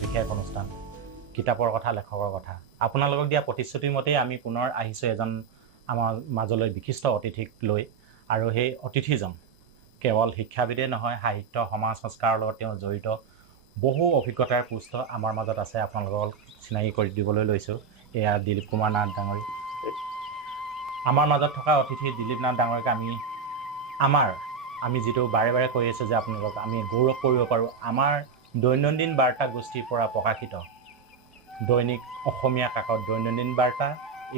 বিশেষ অনুষ্ঠান কিতাপৰ কথা লেখকৰ কথা আপোনালোকক দিয়া প্ৰতিশ্ৰুতি মতেই আমি পুনৰ আহিছোঁ এজন আমাৰ মাজলৈ বিশিষ্ট অতিথিক লৈ আৰু সেই অতিথিজন কেৱল শিক্ষাবিদে নহয় সাহিত্য সমাজ সংস্কাৰৰ লগত তেওঁ জড়িত বহু অভিজ্ঞতাৰ পুষ্ট আমাৰ মাজত আছে আপোনালোকক চিনাকি কৰি দিবলৈ লৈছোঁ এয়া দিলীপ কুমাৰ নাথ ডাঙৰী আমাৰ মাজত থকা অতিথি দিলীপ নাথ ডাঙৰীক আমি যিটো বাৰে বাৰে কৈ আছোঁ যে আপোনালোকক আমি গৌৰৱ কৰিব পাৰোঁ আমাৰ দৈনন্দিন বাৰ্তা গোষ্ঠীৰ পৰা প্ৰকাশিত দৈনিক অসমীয়া কাকত দৈনন্দিন বাৰ্তা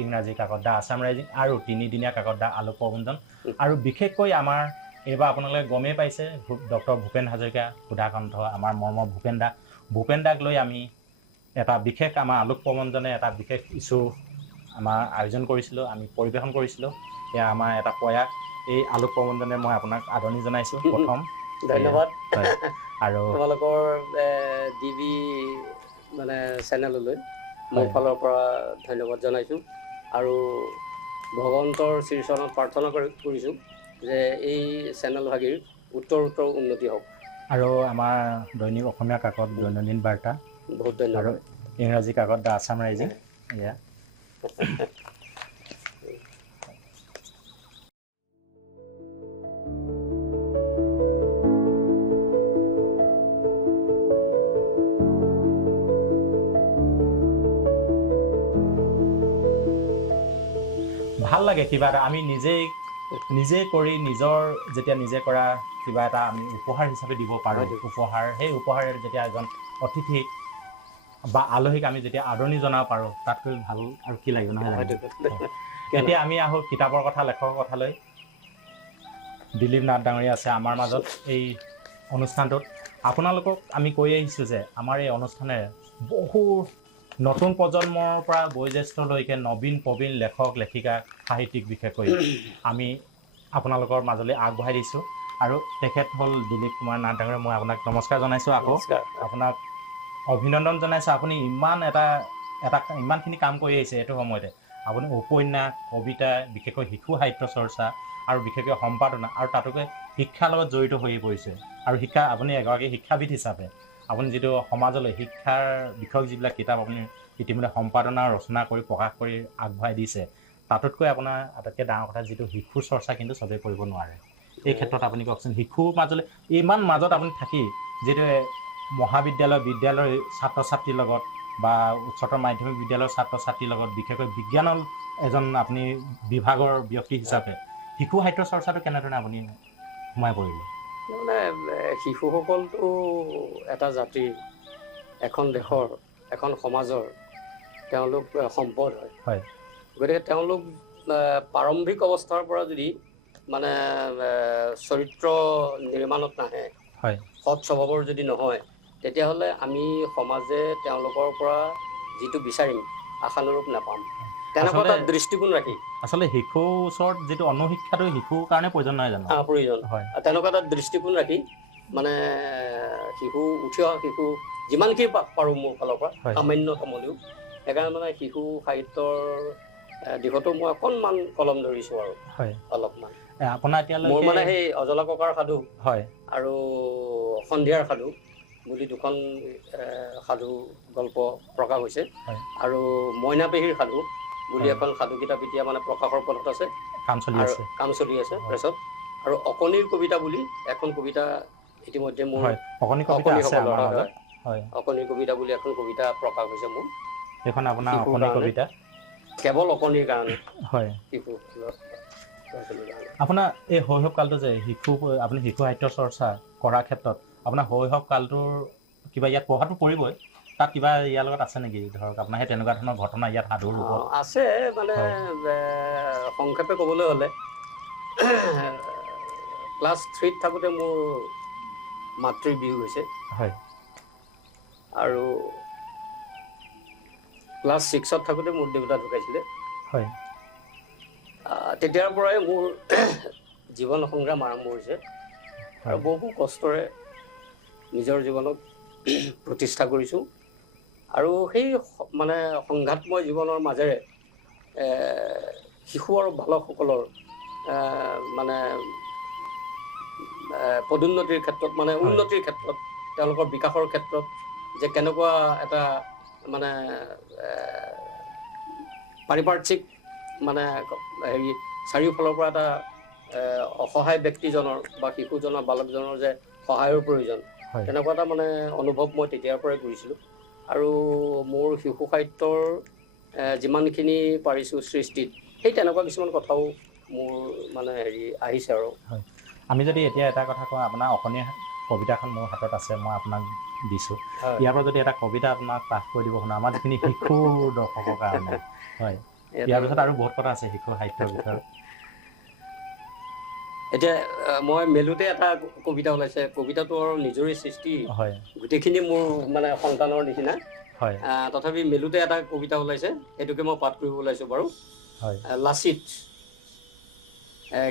ইংৰাজী কাকত দা আছাম ৰাইজিং আৰু তিনিদিনীয়া কাকত দা আলোক প্ৰবন্ধন আৰু বিশেষকৈ আমাৰ এইবাৰ আপোনালোকে গমেই পাইছে ডক্টৰ ভূপেন হাজৰিকা সুধাকণ্ঠ আমাৰ মৰ্মৰ ভূপেন দাক লৈ আমি এটা বিশেষ আমাৰ আলোক প্ৰবন্ধনে এটা বিশেষ ইছ্যু আমাৰ আয়োজন কৰিছিলোঁ আমি পৰিৱেশন কৰিছিলোঁ এয়া আমাৰ এটা প্ৰয়াস এই আলোক প্ৰবন্ধনে মই আপোনাক আদৰণি জনাইছোঁ প্ৰথম ধন্যবাদ আৰু তোমালোকৰ ডিবি মানে চেনেললৈ মোৰ ফালৰ পৰা ধন্যবাদ জনাইছোঁ আৰু ভগৱন্তৰ শ্ৰীচৰণত প্ৰাৰ্থনা কৰিছোঁ যে এই চেনেলভাগিৰ উত্তৰ উন্নতি হওক আৰু আমাৰ দৈনিক অসমীয়া কাকত দৈনন্দিন বাৰ্তা বহুত ধন্যবাদ আৰু ইংৰাজী কাকত দা আছাম ৰাইজিং এয়া ভাল লাগে কিবা এটা আমি নিজে কৰি নিজৰ যেতিয়া নিজে কৰা কিবা এটা আমি উপহাৰ হিচাপে দিব পাৰোঁ উপহাৰ সেই উপহাৰেৰে যেতিয়া এজন অতিথিক বা আলহীক আমি যেতিয়া আদৰণি জনাব পাৰোঁ তাতকৈ ভাল আৰু কি লাগিব নহয় এতিয়া আমি আহোঁ কিতাপৰ কথা লেখকৰ কথালৈ দিলীপ নাথ ডাঙৰীয়া আছে আমাৰ মাজত এই অনুষ্ঠানটোত আপোনালোকক আমি কৈ আহিছোঁ যে আমাৰ এই অনুষ্ঠানেৰে বহু নতুন প্ৰজন্মৰ পৰা বয়োজ্যেষ্ঠলৈকে নবীন প্ৰবীণ লেখক লেখিকা সাহিত্যিক বিশেষকৈ আমি আপোনালোকৰ মাজলৈ আগবঢ়াই দিছোঁ আৰু তেখেত হ'ল দিলীপ কুমাৰ নাথ ডাঙৰীয়া মই আপোনাক নমস্কাৰ জনাইছোঁ আকৌ আপোনাক অভিনন্দন জনাইছোঁ আপুনি ইমানখিনি কাম কৰি আহিছে এইটো সময়তে আপুনি উপন্যাস কবিতা বিশেষকৈ শিশু সাহিত্য চৰ্চা আৰু বিশেষকৈ সম্পাদনা আৰু তাতোকৈ শিক্ষাৰ লগত জড়িত হৈ পৰিছে আৰু আপুনি এগৰাকী শিক্ষাবিদ হিচাপে আপুনি যিটো সমাজলৈ শিক্ষাৰ বিষয়ক যিবিলাক কিতাপ আপুনি ইতিমধ্যে সম্পাদনা ৰচনা কৰি প্ৰকাশ কৰি আগবঢ়াই দিছে তাতোতকৈ আপোনাৰ আটাইতকৈ ডাঙৰ কথা যিটো শিশুৰ চৰ্চা কিন্তু চবেই কৰিব নোৱাৰে এই ক্ষেত্ৰত আপুনি কওকচোন শিশুৰ মাজলৈ ইমান মাজত আপুনি থাকি যিটো বিদ্যালয়ৰ ছাত্ৰ ছাত্ৰীৰ লগত বা উচ্চতৰ মাধ্যমিক বিদ্যালয়ৰ ছাত্ৰ ছাত্ৰীৰ লগত বিশেষকৈ বিজ্ঞানৰ এজন আপুনি বিভাগৰ ব্যক্তি হিচাপে শিশু সাহিত্য চৰ্চাটো কেনেধৰণে আপুনি সোমাই পৰিলে মানে শিশুসকলটো এটা জাতিৰ এখন দেশৰ এখন সমাজৰ তেওঁলোক সম্পদ হয় গতিকে তেওঁলোক প্ৰাৰম্ভিক অৱস্থাৰ পৰা যদি মানে চৰিত্ৰ নিৰ্মাণত নাহে সৎ স্বভাৱৰ যদি নহয় তেতিয়াহ'লে আমি সমাজে তেওঁলোকৰ পৰা যিটো বিচাৰিম আশানুৰূপ নাপাম তেনেকুৱা এটা দৃষ্টিকোণ ৰাখি আচলতে শিশুৰ ওচৰত যিটো অনুশিক্ষাটো শিশুৰ কাৰণে প্ৰয়োজন নহয় জানো প্ৰয়োজন হয় তেনেকুৱা এটা দৃষ্টিকোণ ৰাখি মানে উঠি অহা শিশু যিমানখিনি পাৰোঁ মোৰ ফালৰ পৰা সামান্যতম হ'লেও সেইকাৰণে মানে শিশু সাহিত্যৰ দিশতো মই অকণমান কলম ধৰিছোঁ আৰু অলপমান আপোনাৰ এতিয়ালৈকে মোৰ মানে সেই অজলা ককাৰ সাধু আৰু সন্ধিয়াৰ সাধু বুলি দুখন সাধু গল্প প্ৰকাশ হৈছে আৰু মইনা পেহীৰ সাধু বুলি এখন সাধু কিতাপ এতিয়া মানে প্ৰকাশৰ পথত আছে কাম চলি আছে প্ৰেছত আৰু অকণিৰ কবিতা বুলি এখন কবিতা ইতিমধ্যে মোৰ অকণিৰ কবিতা বুলি এখন কবিতা প্ৰকাশ হৈছে মোৰ এইখন আপোনাৰ অকণিৰ কবিতা কেৱল অকণিৰ কাৰণে শিশু আপোনাৰ এই শৈশৱ কালটো যে আপুনি শিশু সাহিত্য চৰ্চা কৰাৰ ক্ষেত্ৰত আপোনাৰ শৈশৱ কালটোৰ কিবা ইয়াত প্ৰভাৱটো পৰিবই তাত কিবা ইয়াৰ লগত আছে নেকি ধৰক আপোনাৰ সেই তেনেকুৱা ধৰণৰ ঘটনা ইয়াত সাধুৰ ৰূপত আছে মানে সংক্ষেপে ক'বলৈ হ'লে ক্লাছ 3ত থাকোঁতে মোৰ মাতৃৰ বিয়োগ হৈছে আৰু ক্লাছ 6ত থাকোঁতে মোৰ দেউতা ঢুকাইছিলে তেতিয়াৰ পৰাই মোৰ জীৱন সংগ্ৰাম আৰম্ভ হৈছে আৰু বহু কষ্টৰে নিজৰ জীৱনক প্ৰতিষ্ঠা কৰিছোঁ আৰু সেই মানে সংঘাতময় জীৱনৰ মাজেৰে শিশু আৰু বালকসকলৰ মানে পদোন্নতিৰ ক্ষেত্ৰত মানে উন্নতিৰ ক্ষেত্ৰত তেওঁলোকৰ বিকাশৰ ক্ষেত্ৰত যে কেনেকুৱা এটা মানে পাৰিপাৰ্শ্বিক মানে হেৰি চাৰিওফালৰ পৰা এটা অসহায় ব্যক্তিজনৰ বা শিশুজনৰ বালকজনৰ যে সহায়ৰ প্ৰয়োজন, তেনেকুৱা এটা মানে অনুভৱ মই তেতিয়াৰ পৰাই কৰিছিলোঁ। আৰু মোৰ শিশু সাহিত্যৰ যিমানখিনি পাৰিছোঁ সৃষ্টিত, সেই তেনেকুৱা কিছুমান কথাও মোৰ মানে হেৰি আহিছে আৰু। হয়, আমি যদি এতিয়া এটা কথা কওঁ, আপোনাৰ অসমীয়া কবিতাখন মোৰ হাতত আছে, মই আপোনাক দিছোঁ। ইয়াৰ পৰা যদি এটা কবিতা আপোনাক পাঠ কৰি দিব শুনা, আমাৰ যিখিনি শিশু দৰ্শকৰ কাৰণে। হয়, ইয়াৰ পিছত আৰু বহুত কথা আছে শিশু সাহিত্যৰ বিষয়ে। এতিয়া মই মেলোতে এটা কবিতা ওলাইছে, কবিতাটো আৰু নিজৰে সৃষ্টি, হয়, গোটেইখিনি মোৰ মানে সন্তানৰ নিচিনা। হয়, তথাপি মেলোতে এটা কবিতা ওলাইছে, সেইটোকে মই পাঠ কৰিব ওলাইছোঁ বাৰু। হয়, লাচিত,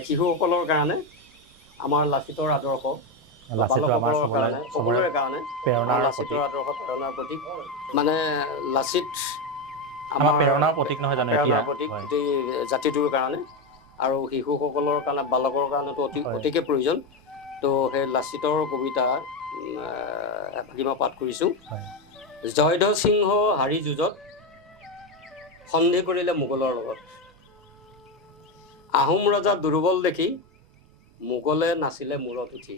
শিশুসকলৰ কাৰণে আমাৰ লাচিতৰ আদৰ্শ, বালকসকলৰ কাৰণে, সকলোৰে কাৰণে লাচিতৰ আদৰ্শ প্ৰেৰণাৰ প্ৰতীক। মানে লাচিত আমাৰ প্ৰেৰণাৰ প্ৰতীক নহয় জানো? প্ৰেৰণাৰ প্ৰতীক গোটেই জাতিটোৰ কাৰণে, আৰু শিশুসকলৰ কাৰণে, বালকৰ কাৰণেতো অতিকে প্ৰয়োজন। তো সেই লাচিতৰ কবিতা এফাঁকি পাঠ কৰিছোঁ। জয়ধ্বজ সিংহ হাৰি যুঁজত সন্ধি কৰিলে মোগলৰ লগত, আহোম ৰজা দুৰ্বল দেখি মোগলে নাছিলে মূৰত উঠি,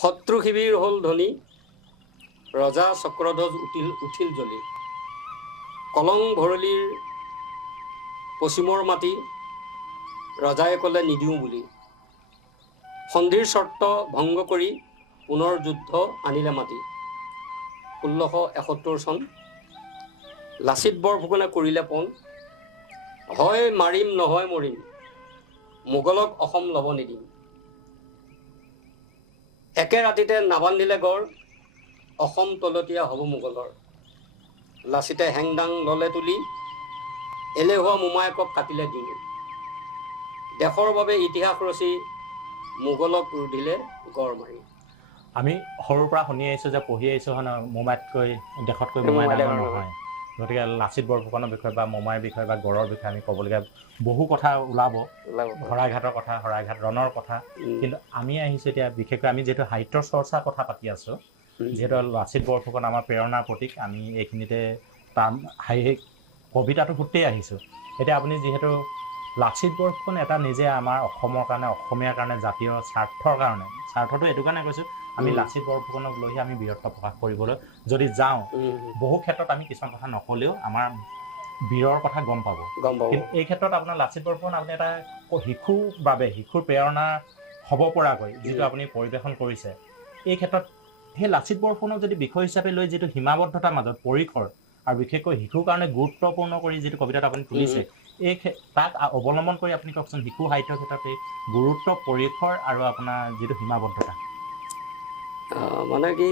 শত্ৰু শিবিৰ হ'ল ধনী ৰজা চক্ৰধ্বজ উঠিল জ্বলি, কলং ভৰলীৰ পশ্চিমৰ মাটি ৰজাই ক'লে নিদিওঁ বুলি, সন্ধিৰ চৰ্ত ভংগ কৰি পুনৰ যুদ্ধ আনিলে মাতি। 1671 চন লাচিত বৰফুকনে কৰিলে পণ, হয় মাৰিম নহয় মৰিম, মোগলক অসম ল'ব নিদিম। একে ৰাতিতে নাবান্ধিলে গড়, অসম তলতীয়া হ'ব মোগলৰ। লাচিতে হেংদাং ল'লে তুলি, এলেহুৱা মোমায়েকক কাটিলে ডিঙি, দেশৰ বাবে ইতিহাস ৰচি মোগলক ৰুধিলে গড় মাৰি। আমি সৰুৰ পৰা শুনি আহিছোঁ যে পঢ়ি আহিছোঁ হয় নহয়, মোমাইতকৈ দেশতকৈ মোমাই ডাঙৰ নহয়। গতিকে লাচিত বৰফুকনৰ বিষয়ে বা মোমাইৰ বিষয়ে বা গড়ৰ বিষয়ে আমি ক'বলগীয়া বহু কথা ওলাব, শৰাইঘাটৰ কথা, শৰাইঘাট ৰণৰ কথা। কিন্তু আমি আহিছোঁ এতিয়া বিশেষকৈ আমি যিহেতু সাহিত্যৰ চৰ্চাৰ কথা পাতি আছোঁ, যিহেতু লাচিত বৰফুকন আমাৰ প্ৰেৰণাৰ প্ৰতীক, আমি এইখিনিতে তাৰ কবিতাটো সুতেই আহিছোঁ। এতিয়া আপুনি যিহেতু লাচিত বৰফুকন এটা নিজে আমাৰ অসমৰ কাৰণে, অসমীয়াৰ কাৰণে, জাতীয় স্বাৰ্থৰ কাৰণে, স্বাৰ্থটো এইটো কাৰণে কৈছোঁ, আমি লাচিত বৰফুকনক লৈহে আমি বীৰত্ব প্ৰকাশ কৰিবলৈ যদি যাওঁ, বহু ক্ষেত্ৰত আমি কিছুমান কথা নক'লেও আমাৰ বীৰৰ কথা গম পাব। কিন্তু এই ক্ষেত্ৰত আপোনাৰ লাচিত বৰফুকন আপুনি এটা শিশুৰ বাবে, শিশুৰ প্ৰেৰণা হ'ব পৰাকৈ যিটো আপুনি পৰিৱেশন কৰিছে, এই ক্ষেত্ৰত সেই লাচিত বৰফুকনক যদি বিষয় হিচাপে লৈ যিটো সীমাবদ্ধতাৰ মাজত পৰিসৰ আৰু বিশেষকৈ শিশুৰ কাৰণে গুৰুত্বপূৰ্ণ কৰি যিটো কবিতাটো আপুনি তুলিছে, এই তাক অৱলম্বন কৰি আপুনি কওকচোন শিশু সাহিত্যৰ ক্ষেত্ৰত এই গুৰুত্ব, পৰিসৰ আৰু আপোনাৰ যিটো সীমাবদ্ধতা। মানে কি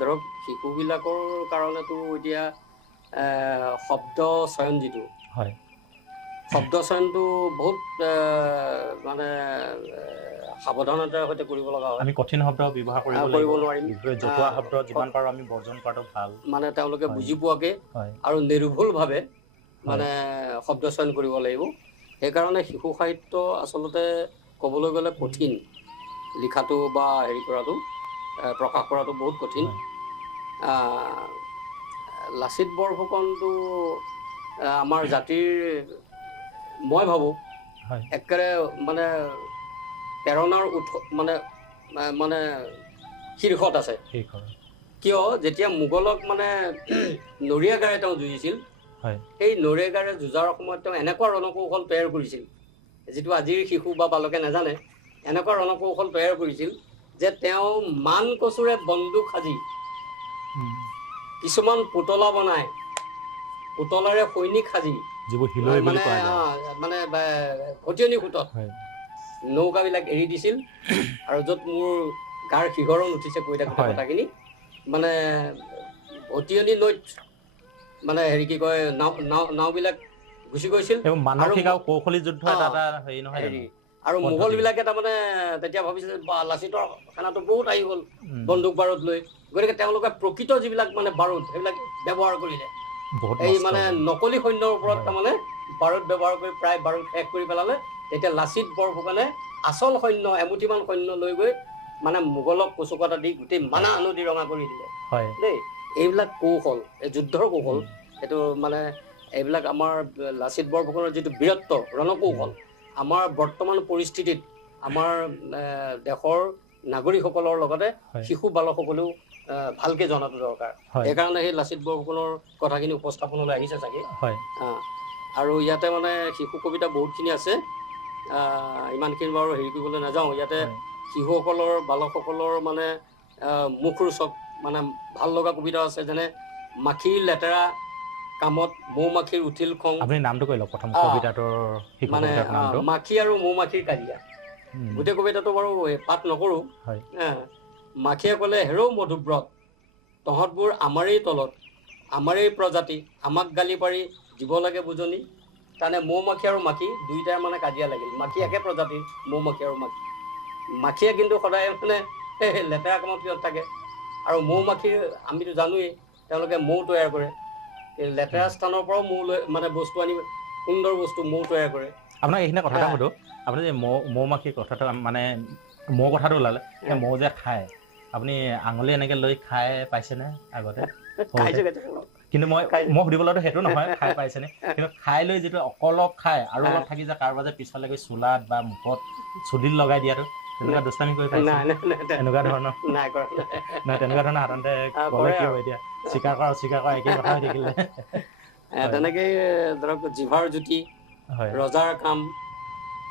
ধৰক শিশুবিলাকৰ কাৰণেতো এতিয়া শব্দ চয়ন যিটো, হয়, শব্দ চয়নটো বহুত মানে সাৱধানতাৰ সৈতে কৰিব লগা হয়। আমি কঠিন শব্দ ব্যৱহাৰ কৰিব নোৱাৰিম, জতুৱা শব্দ যিমান পাৰোঁ আমি বৰ্জন কৰাটো ভাল। মানে তেওঁলোকে বুজি পোৱাকে আৰু নিৰ্ভুলভাৱে মানে শব্দ চয়ন কৰিব লাগিব। সেইকাৰণে শিশু সাহিত্য আচলতে ক'বলৈ গ'লে কঠিন, লিখাটো বা হেৰি কৰাটো, প্ৰকাশ কৰাটো বহুত কঠিন। লাচিত বৰফুকনটো আমাৰ জাতিৰ, মই ভাবোঁ একেবাৰে মানে প্ৰেৰণাৰ মানে মানে শীৰ্ষত আছে। কিয়, যেতিয়া মোগলক মানে নৰিয়া গাৰে তেওঁ যুঁজিছিল, সেই নৰিয়া গাৰে যুঁজাৰ সময়ত তেওঁ এনেকুৱা ৰণকৌশল তৈয়াৰ কৰিছিল, যিটো আজিৰ শিশু বা বালকে নাজানে। এনেকুৱা ৰণকৌশল তৈয়াৰ কৰিছিল যে তেওঁ মান কচুৰে বন্দুক সাজি কিছুমান পুতলা বনাই, পুতলাৰে সৈনিক সাজি, মানে ভটিয়নি সোঁতত নৌকাবিলাক এৰি দিছিল। আৰু য'ত মোৰ গাৰ শিহৰণ উঠিছে কৈ থাকোঁতে কথাখিনি, মানে ভটিয়নি নৈত মানে হেৰি কি কয়, নাওবিলাক গুচি গৈছিল। আৰু মোগল বিলাকে তাৰমানে তেতিয়া ভাবিছিল লাচিতৰ সেনাটো বহুত আহি গ'ল বন্দুক বাৰুদ লৈ, গতিকে তেওঁলোকে প্ৰকৃত যিবিলাক মানে বাৰুদ সেইবিলাক ব্যৱহাৰ কৰিলে। এই মানে নকলি সৈন্যৰ ওপৰত তাৰমানে বাৰুদ ব্যৱহাৰ কৰি প্ৰায় বাৰুদ শেষ কৰি পেলালে। তেতিয়া লাচিত বৰফুকনে আচল সৈন্য এমুঠিমান সৈন্য লৈ গৈ মানে মোগলক কচুকটা দি গোটেই মানা নদী ৰঙা কৰি দিলে। হয় দেই। এইবিলাক কৌশল, এই যুদ্ধৰ কৌশল, এইটো মানে এইবিলাক আমাৰ লাচিত বৰফুকনৰ যিটো বীৰত্ব ৰণকৌশল আমাৰ বৰ্তমান পৰিস্থিতিত আমাৰ দেশৰ নাগৰিকসকলৰ লগতে শিশু বালকসকলেও ভালকে জনাটো দৰকাৰ। সেইকাৰণে সেই লাচিত বৰফুকনৰ কথাখিনি উপস্থাপনলৈ আহিছে চাগে। আৰু ইয়াতে মানে শিশু কবিতা বহুতখিনি আছে, ইমানখিনি বাৰু হেৰি কৰিবলৈ নাযাওঁ। ইয়াতে শিশুসকলৰ বালকসকলৰ মানে মুখৰোচক মানে ভাল লগা কবিতা আছে, যেনে মাখিৰ লেতেৰা কামত মৌ মাখিৰ উঠিল খং। আপুনি নামটো কৈ লওক প্ৰথম কবিতাটোৰ, মানে মাখি আৰু মৌ মাখিৰ কাজিয়া। গোটেই কবিতাটো বাৰু পাঠ নকৰোঁ। মাখিয়ে ক'লে, হেৰৌ মধুব্ৰত, তহঁতবোৰ আমাৰেই তলত, আমাৰেই প্ৰজাতি, আমাক গালি পাৰি দিব লাগে বুজনি। তাৰমানে মৌ মাখি আৰু মাখি দুয়োটাই মানে কাজিয়া লাগিল। মাখি একে প্ৰজাতিৰ, মৌ মাখি আৰু মাখি। মাখিয়ে কিন্তু সদায় মানে লেতেৰা কামত কিয় থাকে, আৰু মৌ মাখিৰ আমিতো জানোৱেই তেওঁলোকে মৌ তৈয়াৰ কৰে। লেতেৰা স্থানৰ পৰাও মৌ লৈ মানে বস্তু আনি সুন্দৰ বস্তু মৌ তৈয়াৰ কৰে। আপোনাক এইখিনি কথা এটা সুধো, আপুনি যে মৌ মাখিৰ কথাটো মানে মৌ কথাটো ওলালে, মৌ যে খায়, আপুনি আঙুলি এনেকে লৈ খাই পাইছেনে আগতে? কিন্তু মই সুধিবলৈতো সেইটো নহয়, খাই পাইছেনে, কিন্তু খাই লৈ যিটো অকলপ খায় আৰু অলপ থাকি যায় কাৰোবাৰ যে পিছফালে গৈ চোলাত বা মুখত চুলিত লগাই দিয়াটো, তেনেকুৱা দুষ্টামি কৰি পাইছে? এনেকুৱা ধৰণৰ নাই, তেনেকুৱা ধৰণৰ সাধাৰণতে ক'লে কি হ'ব এতিয়া, স্বীকাৰ কৰা অস্বীকাৰ কৰা একেই কথা হৈ থাকিলে। তেনেকেই ধৰক জিভাৰ জুতি, ৰজাৰ কাম,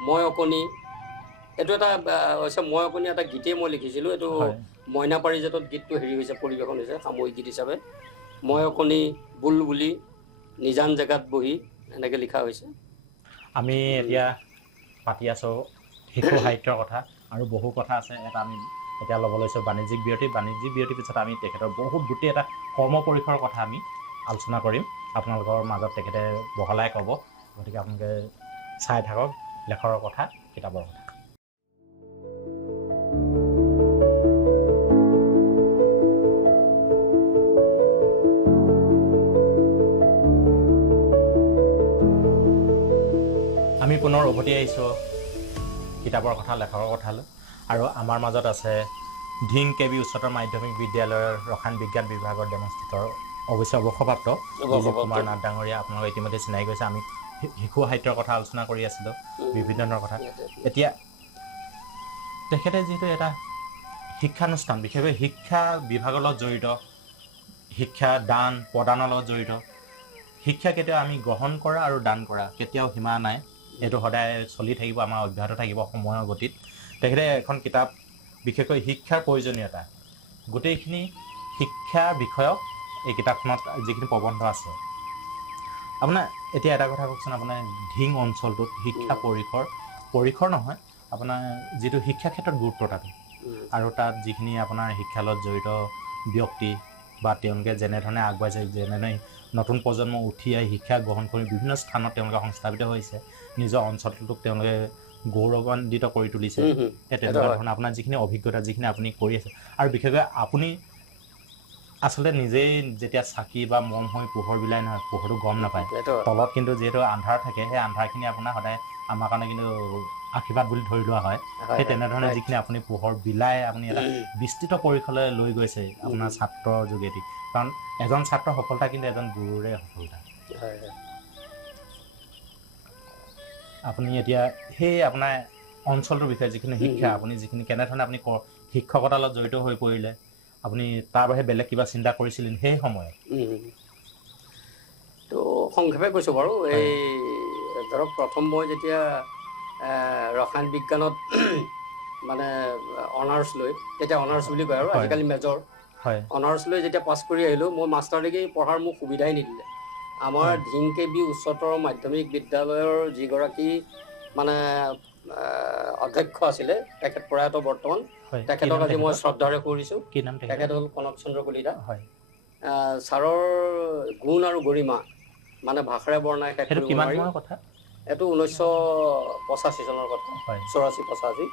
মই অকণি, এইটো এটা হৈছে মই অকণি এটা গীতেই মই লিখিছিলোঁ। এইটো মইনা পাৰিজাতত গীতটো হেৰি হৈছে, পৰিৱেশন হৈছে সাময়িক গীত হিচাপে। মই অকণি, বুলবুলি, নিজান জেগাত বহি, এনেকৈ লিখা হৈছে। আমি এতিয়া পাতি আছোঁ শিশু সাহিত্যৰ কথা, আৰু বহু কথা আছে। এটা আমি এতিয়া ল'ব লৈছোঁ বাণিজ্যিক বিৰতিৰ পিছত আমি তেখেতৰ বহুত গোটেই এটা কৰ্ম পৰিসৰৰ কথা আমি আলোচনা কৰিম। আপোনালোকৰ মাজত তেখেতে বহলাই ক'ব, গতিকে আপোনালোকে চাই থাকক লেখকৰ কথা, কিতাপৰ কথা। আমি পুনৰ উভতি আহিছোঁ কিতাপৰ কথা, লেখকৰ কথালৈ। আৰু আমাৰ মাজত আছে ধিং KB উচ্চতৰ মাধ্যমিক বিদ্যালয়ৰ ৰসায়ন বিজ্ঞান বিভাগৰ ডেমনষ্ট্ৰেটৰ অৱশ্যে অৱসৰপ্ৰাপ্ত দিলীপ কুমাৰ নাথ ডাঙৰীয়া। আপোনালোকে ইতিমধ্যে চিনাকি গৈছে। আমি শিশু সাহিত্যৰ কথা আলোচনা কৰি আছিলোঁ, বিভিন্ন ধৰণৰ কথা। এতিয়া তেখেতে যিহেতু এটা শিক্ষানুষ্ঠান, বিশেষকৈ শিক্ষা বিভাগৰ লগত জড়িত, শিক্ষা দান প্ৰদানৰ লগত জড়িত। শিক্ষা কেতিয়াও আমি গ্ৰহণ কৰা আৰু দান কৰা কেতিয়াও সীমা নাই, এইটো সদায় চলি থাকিব, আমাৰ অব্যাহত থাকিব সময়ৰ গতিত। তেখেতে এখন কিতাপ, বিশেষকৈ শিক্ষাৰ প্ৰয়োজনীয়তা, গোটেইখিনি শিক্ষাৰ বিষয়ক এই কিতাপখনত যিখিনি প্ৰবন্ধ আছে। আপোনাৰ এতিয়া এটা কথা কওকচোন, আপোনাৰ ধিং অঞ্চলটোত শিক্ষা পৰিসৰ নহয়, আপোনাৰ যিটো শিক্ষা ক্ষেত্ৰত গুৰুত্বতাটো, আৰু তাত যিখিনি আপোনাৰ শিক্ষাৰ লগত জড়িত ব্যক্তি বা তেওঁলোকে যেনেধৰণে আগুৱাইছে, যেনেধৰণে নতুন প্ৰজন্ম উঠি আহি শিক্ষা গ্ৰহণ কৰি বিভিন্ন স্থানত তেওঁলোকে সংস্থাপিত হৈছে, নিজৰ অঞ্চলটোক তেওঁলোকে গৌৰৱান্বিত কৰি তুলিছে। তেনেকুৱা ধৰণৰ আপোনাৰ যিখিনি অভিজ্ঞতা, যিখিনি আপুনি কৰি আছে, আৰু বিশেষকৈ আপুনি আচলতে নিজেই যেতিয়া চাকি বা মম হৈ পোহৰ বিলাই নহয়, পোহৰটো গম নাপায়, তলত কিন্তু যিহেতু আন্ধাৰ থাকে, সেই আন্ধাৰখিনি আপোনাৰ সদায় আমাৰ কাৰণে কিন্তু আশীৰ্বাদ বুলি ধৰি লোৱা হয়। সেই তেনেধৰণে যিখিনি আপুনি পোহৰ বিলাই আপুনি এটা বিস্তৃত পৰিসৰলৈ লৈ গৈছে আপোনাৰ ছাত্ৰৰ যোগেদি, কাৰণ এজন ছাত্ৰৰ সফলতা কিন্তু এজন গুৰুৰে সফলতা। আপুনি এতিয়া সেই আপোনাৰ অঞ্চলটোৰ বিষয়ে যিখিনি শিক্ষা, আপুনি যিখিনি কেনেধৰণে আপুনি শিক্ষকতাৰ লগত জড়িত হৈ পৰিলে, আপুনি তাৰ বাহিৰে বেলেগ কিবা চিন্তা কৰিছিল সেই সময়ত? তো সংক্ষেপে কৈছোঁ বাৰু। এই ধৰক প্ৰথম মই যেতিয়া ৰসায়ন বিজ্ঞানত মানে অনাৰ্ছ লৈ, তেতিয়া অনাৰ্ছ বুলি কয় আৰু আজিকালি মেজৰ, অনাৰ্ছ লৈ যেতিয়া পাছ কৰি আহিলোঁ, মই মাষ্টাৰ ডিগ্ৰী পঢ়াৰ মোক সুবিধাই নিদিলে। আমাৰ ধিং KB উচ্চতৰ মাধ্যমিক বিদ্যালয়ৰ যিগৰাকী মানে অধ্যক্ষ আছিলে, তেখেত প্ৰয়াত বৰ্তমান, তেখেতক আজি মই শ্ৰদ্ধাৰে কৰিছোঁ। তেখেত হ'ল কনক চন্দ্ৰ কলিতা। ছাৰৰ গুণ আৰু গৰিমা মানে ভাষাৰে বৰ্ণাই শেষ কৰিব নোৱাৰি। এইটো 1985 চনৰ কথা, 84-85।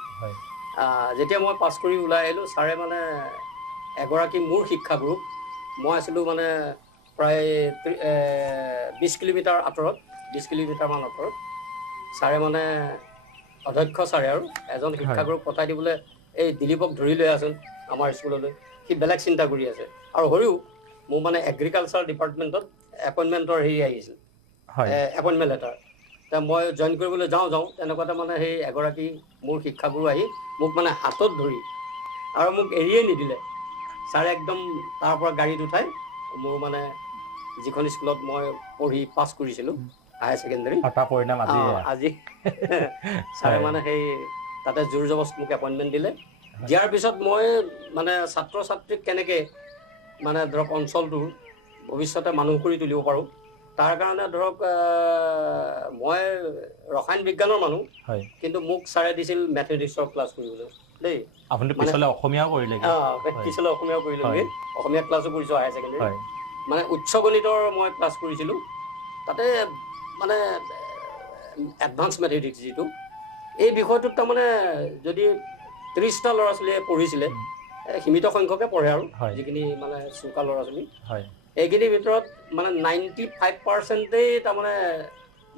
যেতিয়া মই পাছ কৰি ওলাই আহিলোঁ, ছাৰে মানে এগৰাকী মোৰ শিক্ষাগুৰুক, মই আছিলোঁ মানে প্ৰায় 20 কিলোমিটাৰ আঁতৰত, 20 কিলোমিটাৰমান আঁতৰত, ছাৰে মানে অধ্যক্ষ ছাৰে আৰু এজন শিক্ষাগুৰুক পঠাই দিবলৈ, এই দিলীপক ধৰি লৈ আছোন আমাৰ স্কুললৈ। সি বেলেগ চিন্তা কৰি আছে। আৰু হৰিও মোৰ মানে এগ্ৰিকালচাৰ ডিপাৰ্টমেণ্টত এপইণ্টমেণ্টৰ হেৰি আহিছিল, এপইণ্টমেণ্ট লেটাৰ। মই জইন কৰিবলৈ যাওঁ তেনেকুৱাতে মানে সেই এগৰাকী মোৰ শিক্ষাগুৰু আহি মোক মানে হাতত ধৰি আৰু মোক এৰিয়ে নিদিলে। ছাৰে একদম তাৰ পৰা গাড়ীত উঠাই মোৰ মানে যিখন স্কুলত মই পঢ়ি পাছ কৰিছিলোঁ হায়াৰ ছেকেণ্ডেৰী, আজি ছাৰে মানে সেই তাতে জোৰ জবস্তি মোক এপইণ্টমেণ্ট দিলে। দিয়াৰ পিছত মই মানে ছাত্ৰ ছাত্ৰীক কেনেকৈ মানে ধৰক অঞ্চলটোৰ ভৱিষ্যতে মানুহ কৰি তুলিব পাৰোঁ, তাৰ কাৰণে ধৰক মই ৰসায়ন বিজ্ঞানৰ মানুহ, কিন্তু মোক ছাৰে দিছিল মেথমেটিক্সৰ ক্লাছ কৰিবলৈ দেই। পিছলৈ অসমীয়াও কৰিলে, পিছলৈ অসমীয়াও কৰিলোঁগৈ, অসমীয়া ক্লাছো কৰিছোঁ হায়াৰ ছেকেণ্ডেৰী। মানে উচ্চ গণিতৰ মই ক্লাছ কৰিছিলোঁ তাতে, মানে এডভান্স মেথমেটিক্স যিটো, এই বিষয়টোত তাৰমানে যদি 30টা ল'ৰা ছোৱালীয়ে পঢ়িছিলে, সীমিত সংখ্যকে পঢ়ে আৰু যিখিনি মানে চোকা ল'ৰা ছোৱালী, এইখিনিৰ ভিতৰত মানে 95%ই তাৰমানে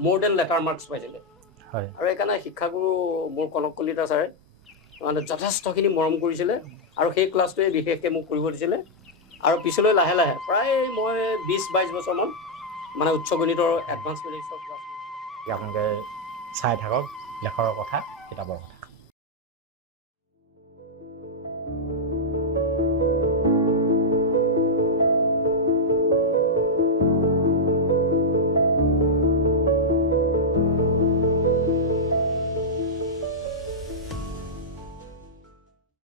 মোৰ দেন লেটাৰ মাৰ্কছ পাইছিলে। আৰু সেইকাৰণে শিক্ষাগুৰু মোৰ কনক কলিতা ছাৰে মানে যথেষ্টখিনি মৰম কৰিছিলে আৰু সেই ক্লাছটোৱে বিশেষকৈ মোক কৰিব দিছিলে। আৰু পিছলৈ লাহে লাহে প্ৰায় মই 20-22 বছৰমান মানে উচ্চ গণিতৰ এডভান্স মেথমেটিক্সৰ ক্লাছ। আপোনালোকে চাই থাকক লেখৰৰ কথা, কিতাপৰ কথা।